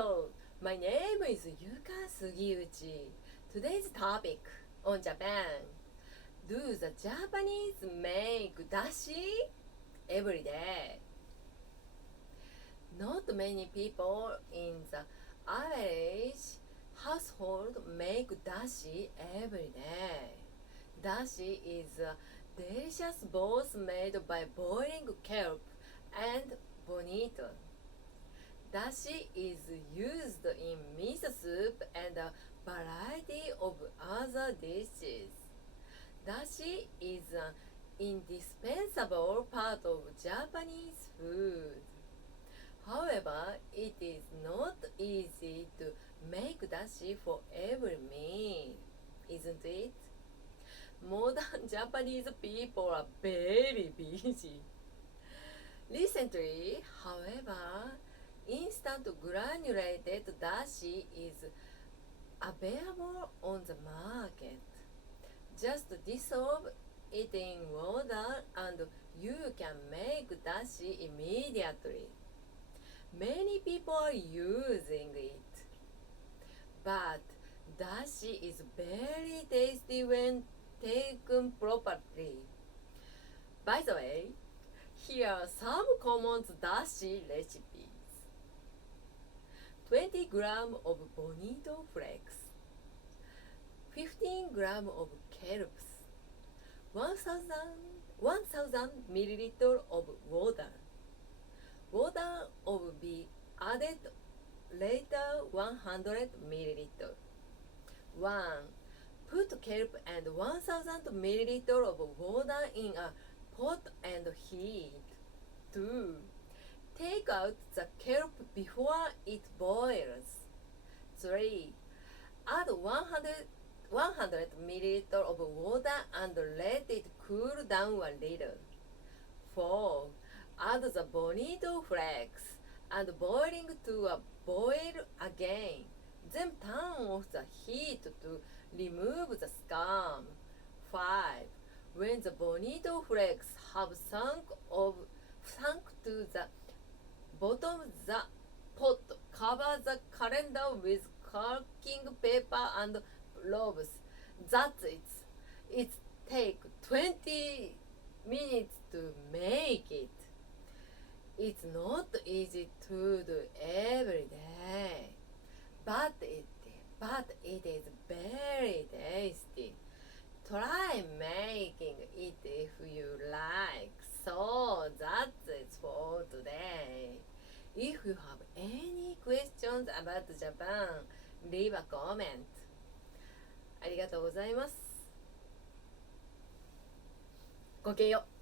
So, my name is Yuka Sugiuchi. Today's topic on Japan. Do the Japanese make dashi every day? Not many people in the average household make dashi every day. Dashi is a delicious broth made by boiling kelp and bonito. Dashi is used in miso soup and a variety of other dishes. Dashi is an indispensable part of Japanese food. However, it is not easy to make dashi for every meal, isn't it? Modern Japanese people are very busy. Recently, however, instant granulated dashi is available on the market. Just dissolve it in water and you can make dashi immediately. Many people are using it. But dashi is very tasty when taken properly. By the way, here are some common dashi recipes. 20 grams of bonito flakes, 15 grams of kelps, 1000 milliliters of water. Water will be added later 100 milliliters. 1. Put kelp and 1000 milliliters of water in a pot and heat. 2. Take out the kelp before it boils. 3. Add 100 milliliters of water and let it cool down a little. 4. Add the bonito flakes and boiling to a boil again. Then turn off the heat to remove the scum. 5. When the bonito flakes have sunk to the bottom of the pot, cover the colander with cooking paper and loaves. That's it. It takes 20 minutes to make it. It's not easy to do every day, but it is very tasty. Try making it if you like. So that's it for today. If you have any questions about Japan, leave a comment. ありがとうございます。ごきげんよう。